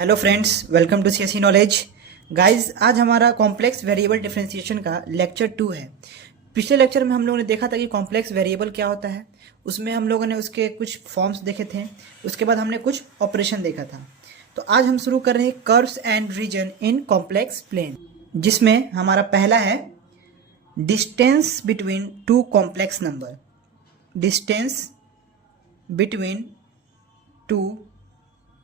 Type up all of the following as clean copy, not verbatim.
Hello friends, welcome to CSC knowledge. Guys, आज हमारा complex variable differentiation का lecture 2 है। पिछले लेक्चर में हम लोगों ने देखा था कि कॉम्प्लेक्स वेरिएबल क्या होता है। उसमें हम लोगों ने उसके कुछ फॉर्म्स देखे थे। उसके बाद हमने कुछ ऑपरेशन देखा था। तो आज हम शुरू कर रहे हैं curves and region in complex plane, जिसमें हमारा पहला है distance between two complex number. Distance between two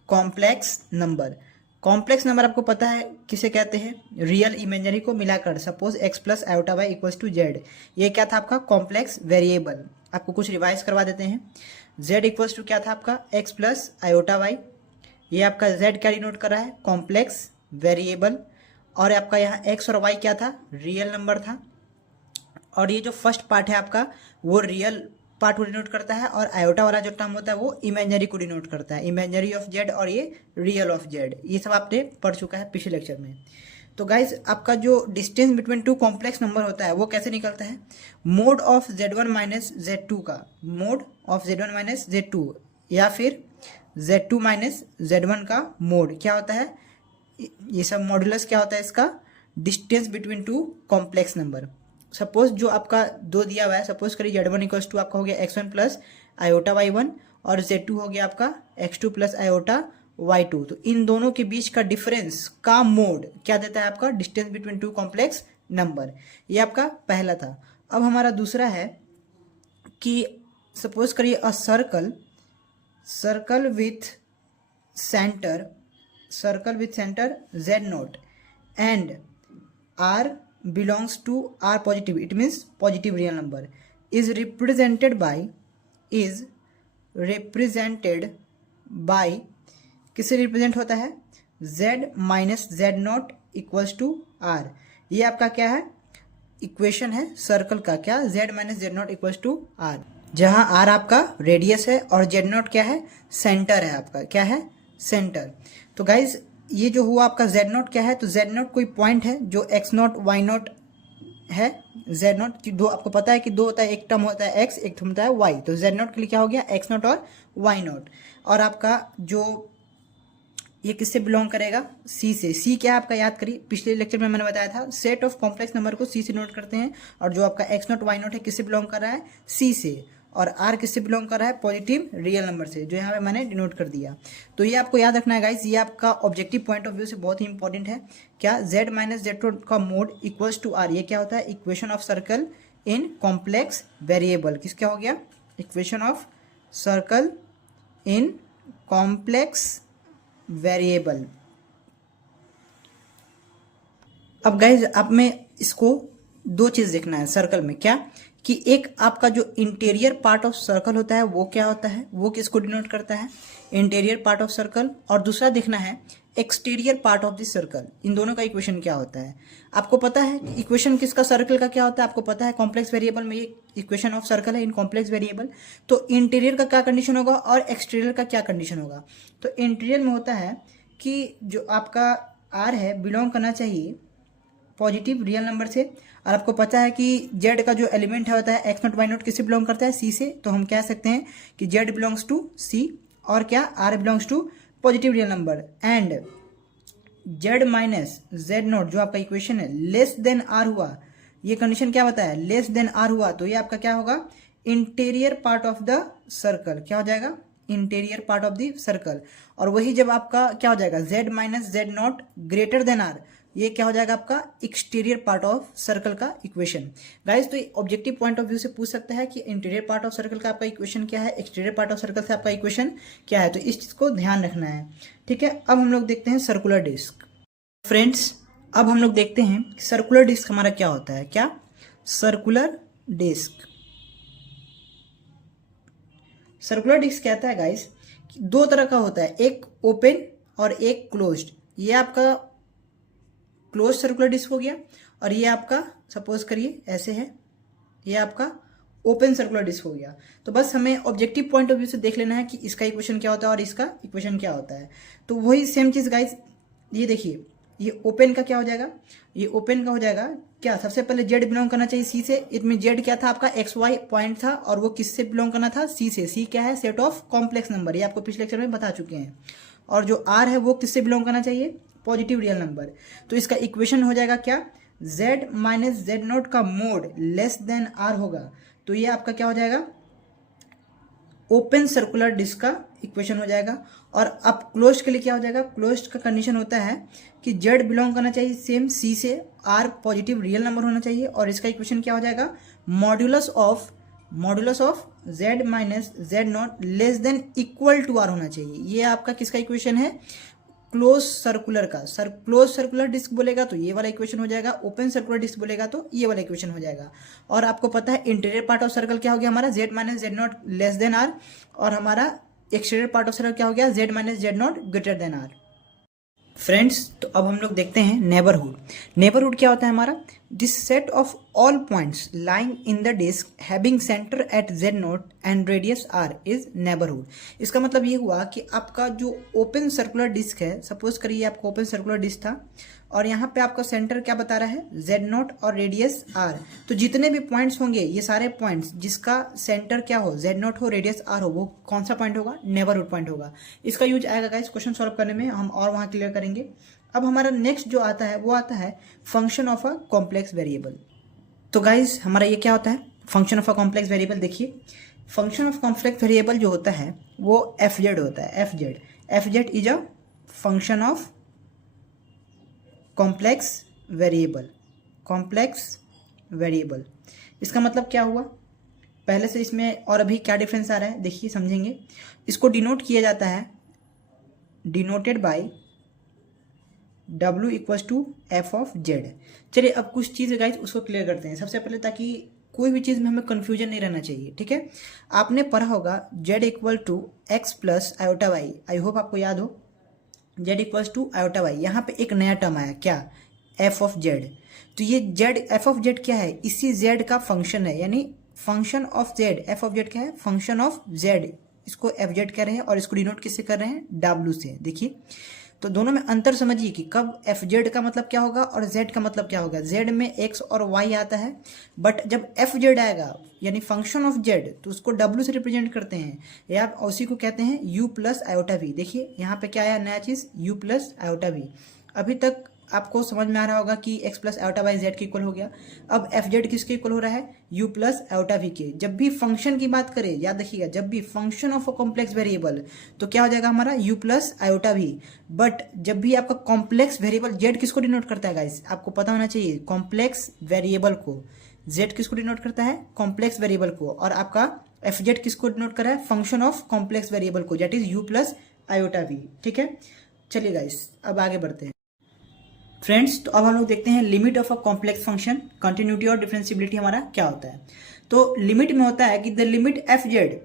complex number आपको पता है किसे कहते हैं? रियल इमेजिनरी को मिलाकर। Suppose x plus iota y equals to z, ये क्या था आपका? Complex variable. आपको कुछ रिवाइज करवा देते हैं। z इक्वल्स टू क्या था आपका? x plus iota y. ये आपका z क्या डिनोट कर रहा है? Complex variable. और आपका यहाँ x और y क्या था? रियल नंबर था। और ये जो फर्स्ट पार्ट है आपका, वो रियल पार्ट को डिनोट करता है, और आयोटा वाला जो टर्म होता है वो इमेजिनरी को डिनोट करता है। इमेजिनरी ऑफ जेड और ये रियल ऑफ जेड, ये सब आपने पढ़ चुका है पिछले लेक्चर में। तो गाइज, आपका जो distance between two complex number होता है वो कैसे निकलता है? Mode of z1 minus z2 का, mode of z1 minus z2, या फिर z2 माइनस z1 का मोड क्या होता है? ये सब मॉडुलस क्या होता है इसका? Distance between two complex number. Suppose जो आपका दो दिया हुआ है, सपोज करिए z1 इक्वल्स टू आपका हो गया x1 प्लस आयोटा y1, और z2 हो गया आपका x2 प्लस आयोटा y2। तो इन दोनों के बीच का डिफरेंस का मोड क्या देता है आपका? Distance between two complex number. ये आपका पहला था। अब हमारा दूसरा है कि सपोज करिए a circle with centre z note and r belongs to r positive, it means positive real number, is represented by किससे रिप्रेजेंट होता है? z minus z naught equals to r। ये आपका क्या है? इक्वेशन है सर्कल का। क्या? z minus z naught equals to r, जहां r आपका रेडियस है और जेड नॉट क्या है? सेंटर है आपका। क्या है? सेंटर। तो गाइज, ये जो हुआ आपका z नॉट क्या है? तो z नॉट कोई पॉइंट है जो x नॉट y नॉट है। z नॉट की दो, आपको पता है कि दो होता है, एक टर्म होता है x, एक टर्म होता है y। तो z नॉट के लिए क्या हो गया? x नॉट और y नॉट। और आपका जो ये किससे बिलोंग करेगा? c से। c क्या है आपका? याद करिए, पिछले लेक्चर में मैंने बताया था सेट ऑफ कॉम्प्लेक्स नंबर को c से नोट करते हैं। और जो आपका x नॉट y नॉट है किससे बिलोंग कर रहा है? c से। और r किससे बिलोंग कर रहा है? पॉजिटिव रियल नंबर से, जो यहाँ पे मैंने डिनोट कर दिया। तो ये आपको याद रखना है गाइस, ये आपका ऑब्जेक्टिव पॉइंट ऑफ व्यू से बहुत ही इंपॉर्टेंट है। क्या? z माइनस जेड का मोड इक्वल्स टू r, ये क्या होता है? Equation of circle in complex variable. किसका हो गया? Equation of circle in complex variable. अब गाइज, आप में इसको दो चीज देखना है सर्कल में। क्या? कि एक आपका जो इंटीरियर पार्ट ऑफ सर्कल होता है वो क्या होता है? वो किसको डिनोट करता है? Interior part of circle. और दूसरा देखना है exterior part of the circle. इन दोनों का इक्वेशन क्या होता है? आपको पता है इक्वेशन किसका? सर्कल का क्या होता है आपको पता है? कॉम्प्लेक्स वेरिएबल में ये इक्वेशन ऑफ सर्कल है इन कॉम्प्लेक्स वेरिएबल। तो इंटीरियर का क्या कंडीशन होगा और एक्सटीरियर का क्या कंडीशन होगा? तो इंटीरियर में होता है कि जो आपका आर है बिलोंग करना चाहिए पॉजिटिव रियल नंबर से। और आपको पता है कि z का जो एलिमेंट है होता है x नॉट y नॉट किससे बिलोंग करता है? c से। तो हम कह सकते हैं कि z बिलोंग्स टू c, और क्या? r belongs to positive real number. And z minus z not जो आपका इक्वेशन है लेस देन r हुआ, ये कंडीशन क्या बताया? लेस देन r हुआ, तो ये आपका क्या होगा? Interior part of the circle. क्या हो जाएगा? Interior part of the circle. और वही जब आपका क्या हो जाएगा? z minus z naught greater then r, ये क्या हो जाएगा आपका? एक्सटीरियर पार्ट ऑफ सर्कल का इक्वेशन। गाइस, तो ऑब्जेक्टिव पॉइंट ऑफ व्यू से पूछ सकता है कि इंटीरियर पार्ट ऑफ सर्कल का आपका इक्वेशन क्या है, एक्सटीरियर पार्ट ऑफ सर्कल से आपका इक्वेशन क्या है। तो इस चीज को ध्यान रखना है। ठीक है, अब हम लोग देखते हैं सर्कुलर डिस्क। फ्रेंड्स, अब हम लोग देखते हैं सर्कुलर डिस्क हमारा क्या होता है। क्या? Circular disc. सर्कुलर डिस्क कहता है गाइस, दो तरह का होता है, एक ओपन और एक क्लोज्ड। ये आपका क्लोज सर्कुलर डिस्क हो गया, और ये आपका सपोज करिए ऐसे है, ये आपका ओपन सर्कुलर डिस्क हो गया। तो बस हमें ऑब्जेक्टिव पॉइंट ऑफ व्यू से देख लेना है कि इसका इक्वेशन क्या होता है और इसका इक्वेशन क्या होता है। तो वही सेम चीज गाइस, ये देखिए, ये ओपन का क्या हो जाएगा, ये ओपन का हो जाएगा क्या, सबसे पहले जेड बिलोंग करना चाहिए सी से, इसमें जेड क्या था आपका एक्स वाई पॉइंट था और वो किससे बिलोंग करना था, सी से। सी क्या है, सेट ऑफ कॉम्प्लेक्स नंबर, ये आपको पिछले लेक्चर में बता चुके हैं। और जो आर है वो किससे बिलोंग करना चाहिए, पॉजिटिव रियल नंबर। तो इसका इक्वेशन हो जाएगा क्या, z माइनस जेड नॉट का मोड लेस देन आर होगा। तो ये आपका क्या हो जाएगा, ओपन सर्कुलर डिस्क का इक्वेशन हो जाएगा। और अब क्लोज्ड के लिए क्या हो जाएगा, क्लोज्ड का कंडीशन होता है कि जेड बिलोंग करना चाहिए सेम सी से, आर पॉजिटिव रियल नंबर होना चाहिए, और इसका इक्वेशन क्या हो जाएगा, modulus of z minus z naught less than equal to r होना चाहिए। ये आपका किसका इक्वेशन है, क्लोज सर्कुलर का। क्लोज सर्कुलर डिस्क बोलेगा तो ये वाला इक्वेशन हो जाएगा, ओपन सर्कुलर डिस्क बोलेगा तो ये वाला इक्वेशन हो जाएगा। और आपको पता है इंटीरियर पार्ट ऑफ सर्कल क्या हो गया हमारा, z minus z naught less than r, और हमारा एक्सटीरियर पार्ट ऑफ सर्कल क्या हो गया, z minus z naught greater than r. Friends, तो अब हम लोग देखते हैं नेबरहुड। नेबरहुड क्या होता है हमारा, this set of all points lying in the disc having centre at z naught and radius r is neighbourhood. इसका मतलब ये हुआ कि आपका जो ओपन सर्कुलर डिस्क है, सपोज करिए आपका ओपन सर्कुलर डिस्क था और यहाँ पे आपका सेंटर क्या बता रहा है, जेड नोट और रेडियस आर। तो जितने भी पॉइंट्स होंगे, ये सारे पॉइंट्स जिसका सेंटर क्या हो, जेड नोट हो, रेडियस आर हो, वो कौन सा पॉइंट होगा, नेबरहुड पॉइंट होगा। इसका यूज आएगा गाइस क्वेश्चन सॉल्व करने में, हम और वहाँ क्लियर करेंगे। अब हमारा नेक्स्ट जो आता है वो आता है function of a complex variable. तो गाइस हमारा ये क्या होता है, function of a complex variable. देखिए फंक्शन ऑफ कॉम्प्लेक्स वेरिएबल जो होता है वो एफ जेड होता है, F Z is a function of complex variable. इसका मतलब क्या हुआ, पहले से इसमें और अभी क्या डिफरेंस आ रहा है देखिए, समझेंगे। इसको डिनोट किया जाता है, denoted by W equals to F of Z. चलिए अब कुछ चीज़ गाइस उसको क्लियर करते हैं सबसे पहले, ताकि कोई भी चीज़ में हमें कंफ्यूजन नहीं रहना चाहिए, ठीक है। आपने पढ़ा होगा z equal to X plus iota Y, I hope आपको याद हो, z equals to iota Y. यहाँ पे एक नया टर्म आया क्या, एफ ऑफ जेड। तो ये जेड, एफ ऑफ जेड क्या है, इसी जेड का फंक्शन है, यानी function of Z. F of Z क्या है, फंक्शन ऑफ जेड, इसको एफ जेड कह रहे हैं और इसको डिनोट किससे कर रहे हैं, डब्ल्यू से। देखिए तो दोनों में अंतर समझिए कि कब एफ जेड का मतलब क्या होगा और जेड का मतलब क्या होगा। जेड में एक्स और वाई आता है, बट जब एफ जेड आएगा यानी फंक्शन ऑफ जेड तो उसको डब्ल्यू से रिप्रेजेंट करते हैं, या उसी को कहते हैं यू प्लस आयोटा वी। देखिए यहाँ पे क्या आया नया चीज़, यू प्लस आयोटा वी। अभी तक आपको समझ में आ रहा होगा कि X plus iota Y Z के इक्वल हो गया। अब एफ जेड किसके इक्वल हो रहा है, यू प्लस आयोटा वी के। जब भी फंक्शन की बात करें, याद रखिएगा, जब भी function of a complex variable तो क्या हो जाएगा हमारा, U plus iota V. But जब भी आपका कॉम्प्लेक्स वेरिएबल, जेड किसको डिनोट करता है गाइस, आपको पता होना चाहिए, कॉम्प्लेक्स वेरिएबल को। जेड किसको डिनोट करता है, कॉम्प्लेक्स वेरिएबल को। और आपका एफ जेड किसको डिनोट कर रहा है, फंक्शन ऑफ कॉम्प्लेक्स वेरिएबल को, that is U plus iota V, ठीक है। चलिए गाइस अब आगे बढ़ते हैं फ्रेंड्स। तो अब हम लोग देखते हैं limit of a complex function, continuity और डिफरेंशिएबिलिटी हमारा क्या होता है। तो लिमिट में होता है कि the limit F Z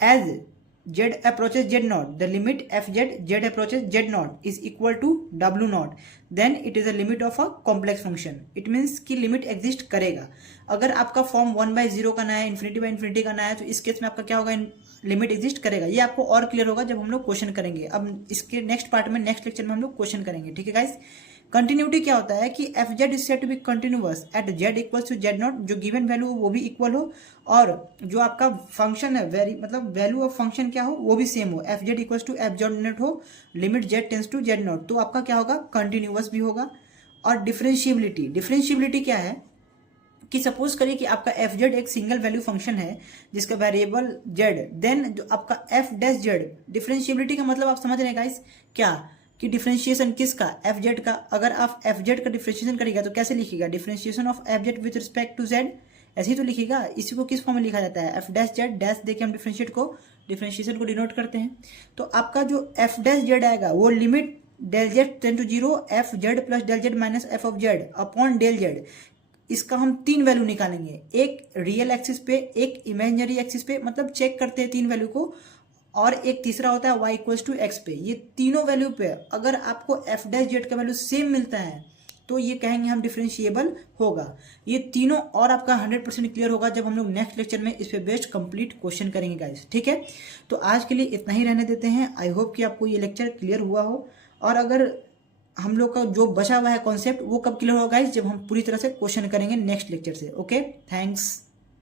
as Z approaches Z not, the limit F Z approaches Z not is equal to W not, then it is a limit of a complex function. It means कि limit exist करेगा। अगर आपका form 1/0 का ना है, infinity का ना है, तो इस केस में आपका क्या होगा, लिमिट एग्जिस्ट करेगा। ये आपको और क्लियर होगा जब हम लोग क्वेश्चन करेंगे। अब इसके नेक्स्ट पार्ट में, नेक्स्ट लेक्चर में हम लोग क्वेश्चन करेंगे, ठीक है गाइस। कंटिन्यूटी क्या होता है कि F Z is said to be continuous at Z equals to Z not, जो गिवन वैल्यू हो वो भी इक्वल हो, और जो आपका फंक्शन है मतलब वैल्यू ऑफ फंक्शन क्या हो वो भी सेम हो, F Z equals to F Z not हो, limit Z tends to Z not, तो आपका क्या होगा, कंटिन्यूअस भी होगा। और डिफरेंशिएबिलिटी क्या है कि सपोज करिए कि आपका एफ जेड एक सिंगल वैल्यू फंक्शन है जिसका वेरिएबल जेड, देन जो आपका एफ डैश जेड, डिफरेंशिएबिलिटी का मतलब आप समझ रहे हैं गाइस क्या, कि डिफरेंशिएशन किसका, एफ जेड का। अगर आप एफ जेड का डिफरेंशिएशन करेगा तो कैसे लिखिएगा, differentiation of F Z with respect to Z, ऐसे ही तो लिखिएगा। इसी को किस फॉर्म में लिखा जाता है, एफ डैश जेड, डैश देके हम डिफरेंशिएशन को डिनोट करते हैं। तो आपका जो एफ डैश जेड आएगा वो limit del Z tend to 0 F Z plus del Z minus F of Z upon del Z. इसका हम 3 वैल्यू निकालेंगे, एक रियल एक्सिस पे, एक इमेजिनरी एक्सिस पे, मतलब चेक करते हैं 3 वैल्यू को, और एक तीसरा होता है y इक्वल्स टू एक्स पे। ये तीनों वैल्यू पे अगर आपको एफ डैश जेड का वैल्यू सेम मिलता है तो ये कहेंगे हम डिफरेंशिएबल होगा। ये तीनों और आपका 100% क्लियर होगा जब हम लोग नेक्स्ट लेक्चर में इस पे बेस्ड कंप्लीट क्वेश्चन करेंगे गाइस, ठीक है। तो आज के लिए इतना ही रहने देते हैं। आई होप कि आपको ये लेक्चर क्लियर हुआ हो, और अगर हम लोग का जो बचा हुआ है कॉन्सेप्ट वो कब क्लियर होगा गाइस, जब हम पूरी तरह से क्वेश्चन करेंगे नेक्स्ट लेक्चर से। Okay, thanks.